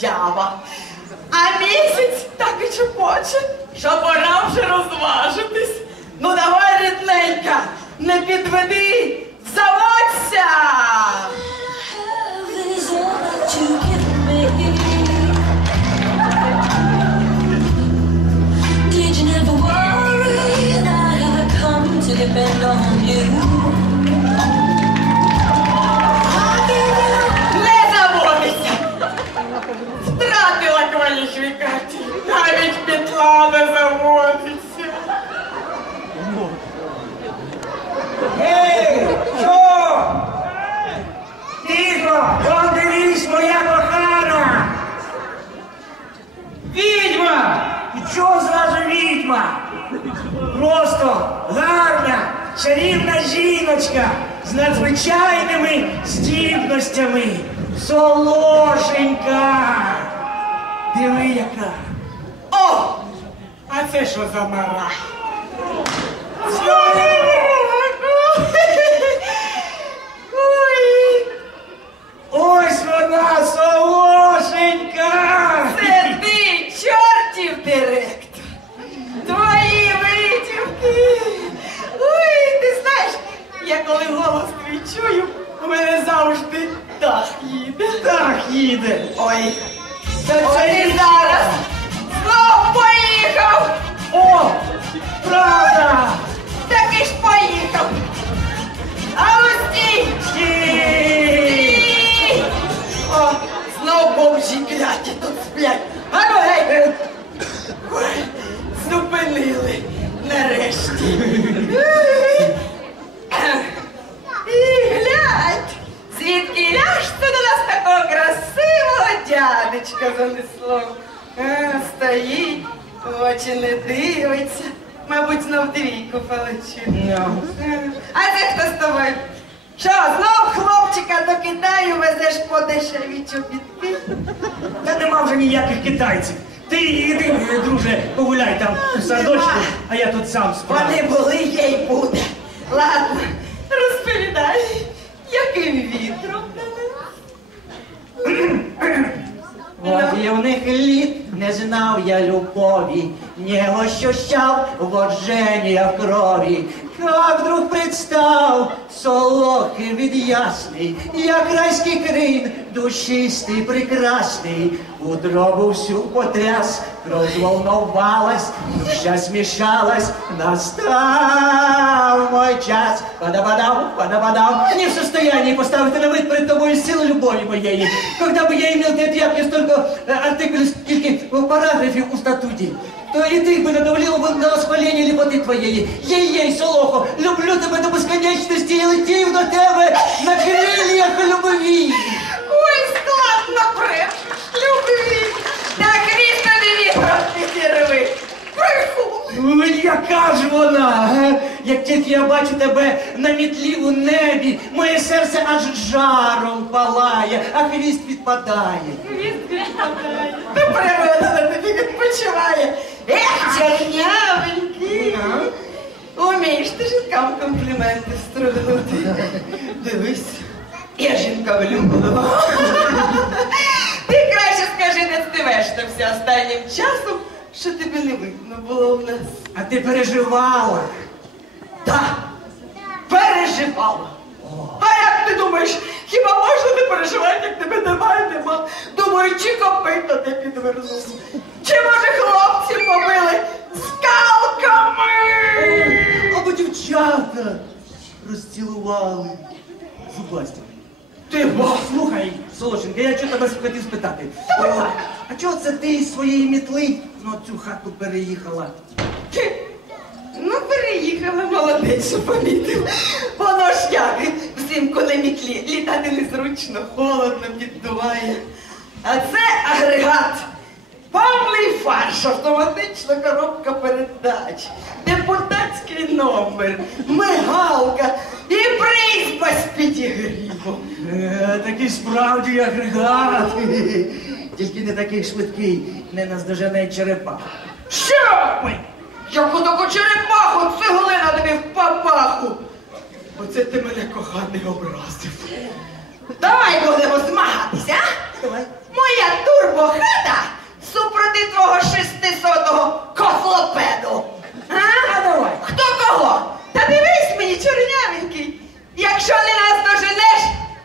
тява. А місяць так і чепоче, що пора вже розважитись. Ну давай, рідненька, не підведи, заводься! Did you never worry that I come to depend on you? Жіночка з надзвичайними здібностями. Солошенька! Диви яка! О! А це що за мара? Ой, Ось вона, Солошенька! це ти, чортів директор! Твої витівки! Ой, ти знаєш, я коли голос твій чую, у мене завжди дах їде. Їде. Ой, Та це зараз знов поїхав! О! Правда! Таки ж поїхав! А ось! Стій! Стій! О, знов бомжі кляті тут сплять. А ну гей! Ой, зупинили нарешті. І глянь, звідки ляж це до нас такого красивого дядечка занесло. Стоїть, в очі не дивиться. Мабуть, знов двійку полечив. А це хто з тобою? Що, знов хлопчика до Китаю везеш по дешеві чобітки? Та нема вже ніяких китайців. Ти іди, друже, погуляй там у садочку, а я тут сам Вони були, є й буде. Ладно, розповідай, яким вітром Водівних літ не знав я любові, не ощущав вожження крові. Как вдруг представ солохи від ясний, як райський крин, душистий, прекрасний, у дробу всю потряс, кров волновалась, душа смешалась, настав мой час. Подободал, подободал, не в состоянии поставить на вид перед тобою силу любові моєї. Когда бы я имел те ответ, столько э, артиклей, скільки параграфі у статуті, то і ти би надавлів би на восхвалення ліпоти твоєї. Єй-єй, Солохо, люблю тебе до безконечності і летів до тебе на крильях любові. Ой, складно брешеш, любові. Так різно вітром підірви. Брехун. Ну, яка ж вона? ге? Як тільки я бачу тебе на мітлі у небі, моє серце аж жаром палає, а хвіст відпадає. Та природа на тобі відпочиває. Ех, чорнявенький. Умієш ти жінкам компліменти строгнути. Дивись, я жінка влюблена. Ти краще скажи, де ти вештався останнім часом, що тебе не видно було в нас. А ти переживала. Так, переживала. А як ти думаєш, хіба можна не переживати, як тебе немає, нема? Думаю, чи копита ти підвернув? Чи може хлопці побили скалками? Або дівчата розцілували зубастя. Ти бо, слухай, Солошенька, я чого тебе хотів спитати. О, а чого це ти із своєї мітли на цю хату переїхала? Хе, Ну, переїхала, молодець, що помітив. Воно ж як, взимку на мітлі, літати незручно, холодно, піддуває. А це агрегат. Повний фарш, автоматична коробка передач, депутатський номер, мигалка і призьба з підігрівом. е, такий справді агрегат. Тільки не такий швидкий, не наздожене черепа. Що? Ой, яку таку черепаху, цеглина тобі в папаху. Оце ти мене коханий образив. Давай будемо змагатися, а? Давай. моя турбохата супроти твого шестисотого кофлопеду. А? А давай. Хто кого? Та дивись мені, чорнявенький. Якщо не нас доженеш,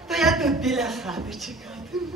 то я тут біля хати чекатиму.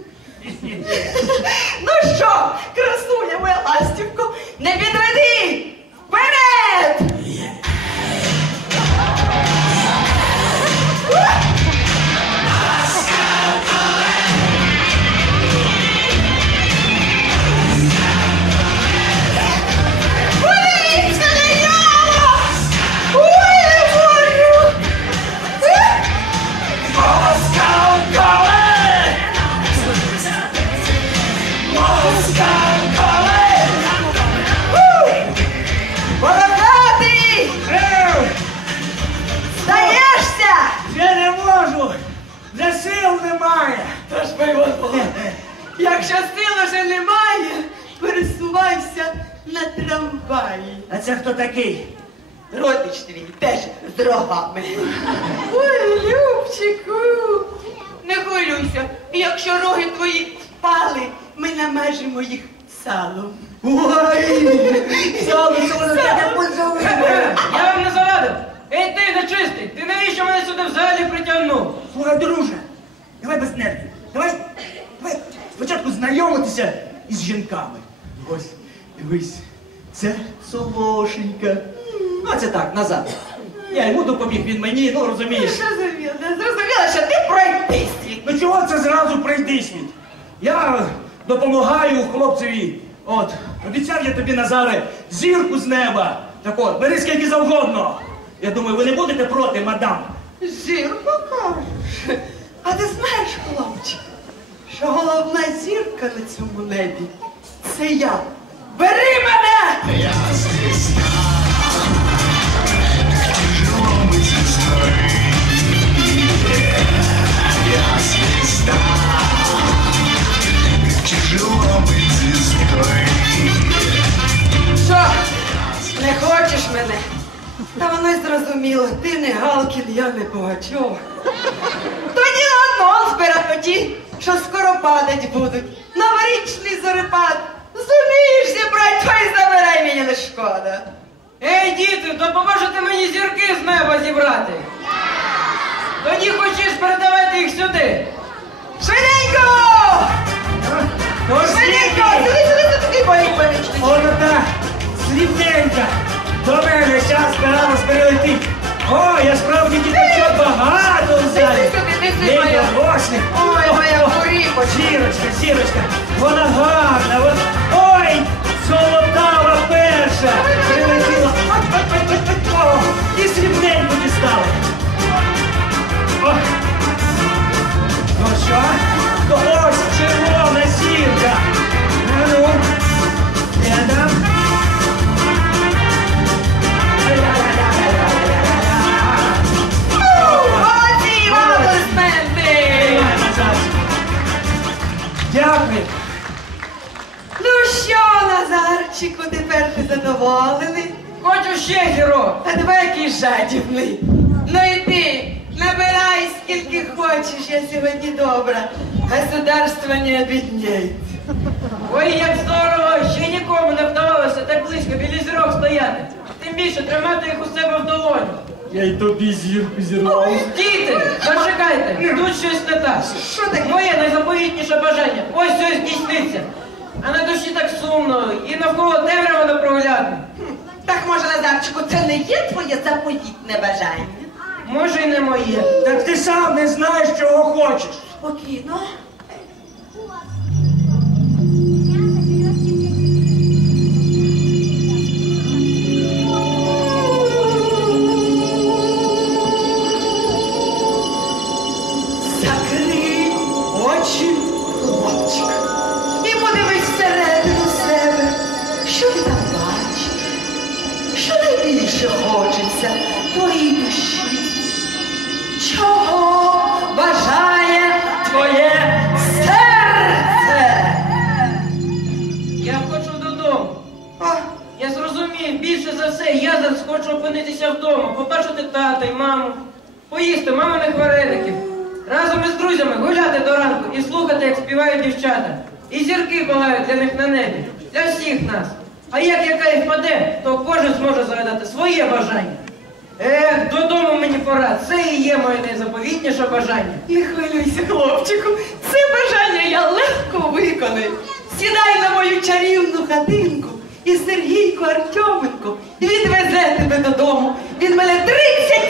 Давай без нервів. Давай, давай спочатку знайомитися із жінками. Ось, дивись, це Солошенька. Ну, це так, назад. Я йому допоміг, він мені, ну розумієш. Зрозуміло, зрозуміло, що ти пройти світ. Ну чого це зразу прийди світ? Я допомагаю хлопцеві. От, обіцяв я тобі, Назаре, зірку з неба. Так от, бери скільки завгодно. Я думаю, ви не будете проти, мадам. Зірку кажеш. А ти знаєш, хлопчик, що головна зірка на цьому небі це я. Бери мене! Я Що? Не хочеш мене? Та воно й зрозуміло, ти не Галкін, я не Пугачов. Тоді на одно збирати ті, що скоро падать будуть. Новорічний зорепад. Зумієш зібрати, то й забирай мені не шкода. Ей, діти, допоможете мені зірки з неба зібрати. Тоді хочеш передавати їх сюди. Швиденько! Швиденько! Сюди, сюди, сюди, такий болік помічний. Вона та сліпненька. До мене час збиралась перелетить. О, я справді діточок багато взяли. Моя. дорослих. Ой, моя куріпочка. Зірочка, зірочка, вона гарна. Вона... Ой, золотава перша. Прилетіла. О, і срібненьку дістала. О. Ну що? Ось червона зірка. Ну, я дам. Ти? Хочу ще зірок. А давай який жадібний. Ну і ти, набирай скільки хочеш, я сьогодні добра. Государство не обідняється. Ой, як здорово, ще нікому не вдавалося так близько біля зірок стояти. Тим більше тримати їх у себе в долоні. Я й тобі зірку зірвав. Діти, зачекайте, тут щось не так. Що таке? Моє найзаповітніше бажання. Ось ось здійсниться. А на душі так сумно, і навколо темрява непроглядна. Так це не є твоє заповітне бажання? Може, і не моє. Так ти сам не знаєш, чого хочеш. Спокійно. Поїсти маминих вареників, разом із друзями гуляти до ранку і слухати, як співають дівчата. І зірки палають для них на небі, для всіх нас. А як яка і впаде, то кожен зможе загадати своє бажання. Ех, додому мені пора, це і є моє найзаповітніше бажання. Не хвилюйся, хлопчику, це бажання я легко виконаю. Сідай на мою чарівну хатинку, і Сергійко Артеменко відвезе тебе додому. Він мене 30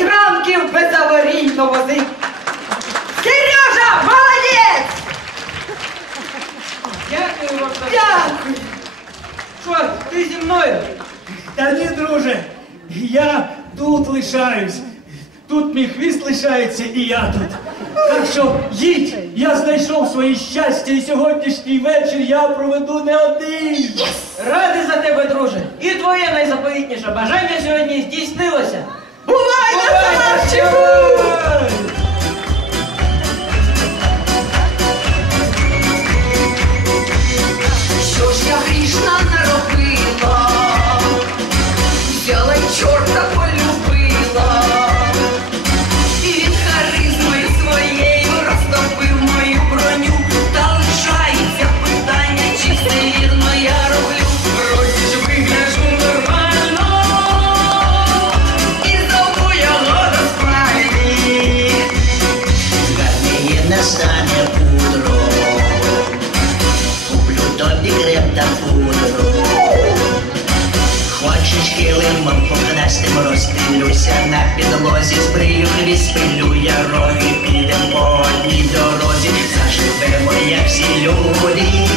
я тут лишаюсь. Тут мій хвіст лишається і я тут. Так що їдь, я знайшов своє щастя, і сьогоднішній вечір я проведу не один. Радий за тебе, друже. І твоє найзаповітніше бажання сьогодні здійснилося. Бувай, Назарчику! Що ж я грішна наробила, розстелюся на підлозі, збрию хвіст, спилю я роги, підем по одній дорозі, заживемо, як всі люди,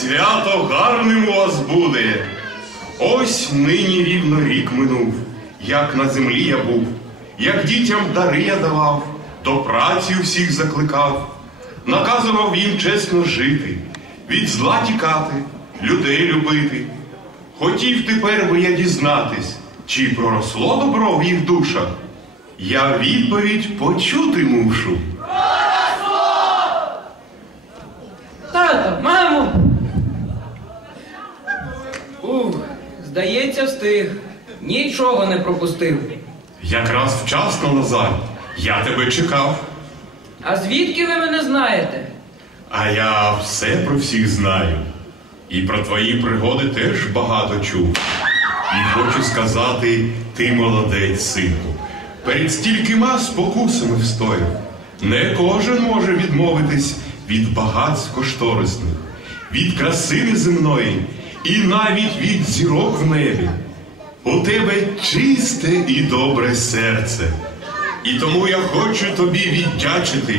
свято гарним у вас буде. Ось нині рівно рік минув, як на землі я був, як дітям дари я давав, до праці всіх закликав, наказував їм чесно жити, від зла тікати, людей любити. Хотів тепер би я дізнатись, чи проросло добро в їх душах. Я відповідь почути мушу. Встиг. Нічого не пропустив. Якраз вчасно назад. Я тебе чекав. А звідки ви мене знаєте? А я все про всіх знаю. І про твої пригоди теж багато чув. І хочу сказати, ти молодець, синку. Перед стількима спокусами встояв. Не кожен може відмовитись від багатств кошторисних, від краси неземної і навіть від зірок в небі. У тебе чисте і добре серце. І тому я хочу тобі віддячити.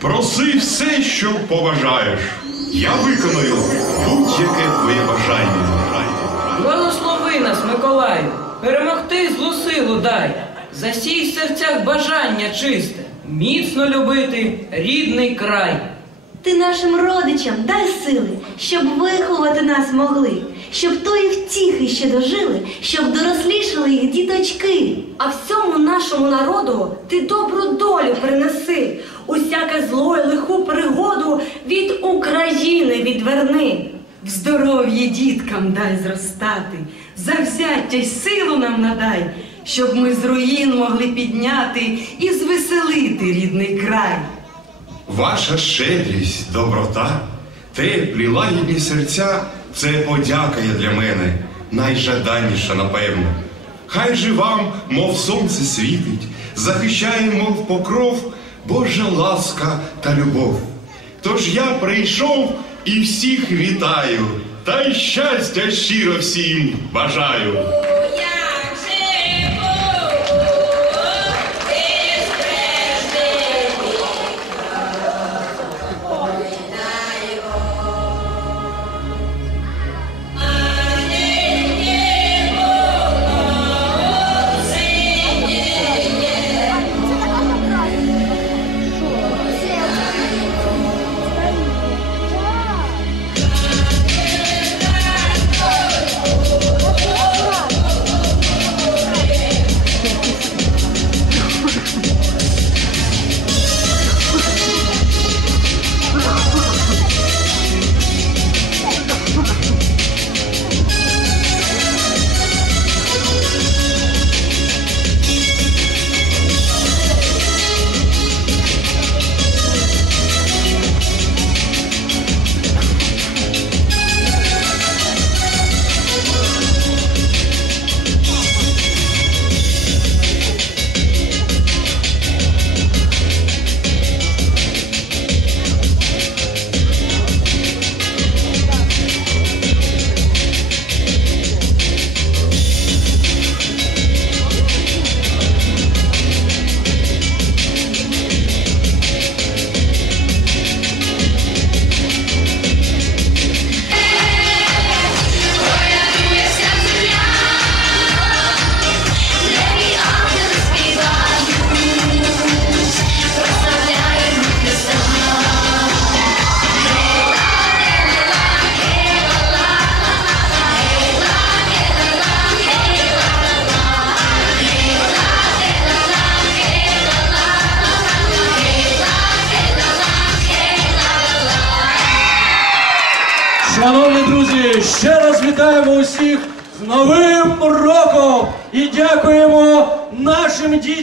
Проси все, що побажаєш. Я виконую будь-яке твоє бажання. Благослови нас, Миколаю, перемогти злу силу дай. Засій в серцях бажання чисте, міцно любити рідний край. Ти нашим родичам дай сили, щоб виховати нас могли, щоб тої втіхи ще дожили, щоб дорослішали їх діточки. А всьому нашому народу ти добру долю принеси, усяке зло й лиху пригоду від України відверни. В здоров'ї діткам дай зростати, завзяття й силу нам надай, щоб ми з руїн могли підняти і звеселити рідний край. Ваша щедрість, доброта, теплі, лагідні серця це подяка є для мене, найжаданніша, напевно. Хай же вам, мов сонце світить, захищає, мов покров, Божа ласка та любов. Тож я прийшов і всіх вітаю, та й щастя щиро всім бажаю.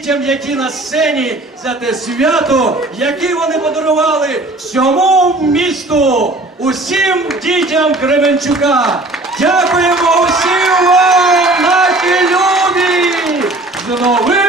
Дітям, які на сцені за те свято, яке вони подарували всьому місту, усім дітям Кременчука. Дякуємо усім вам, наші любі! З Новим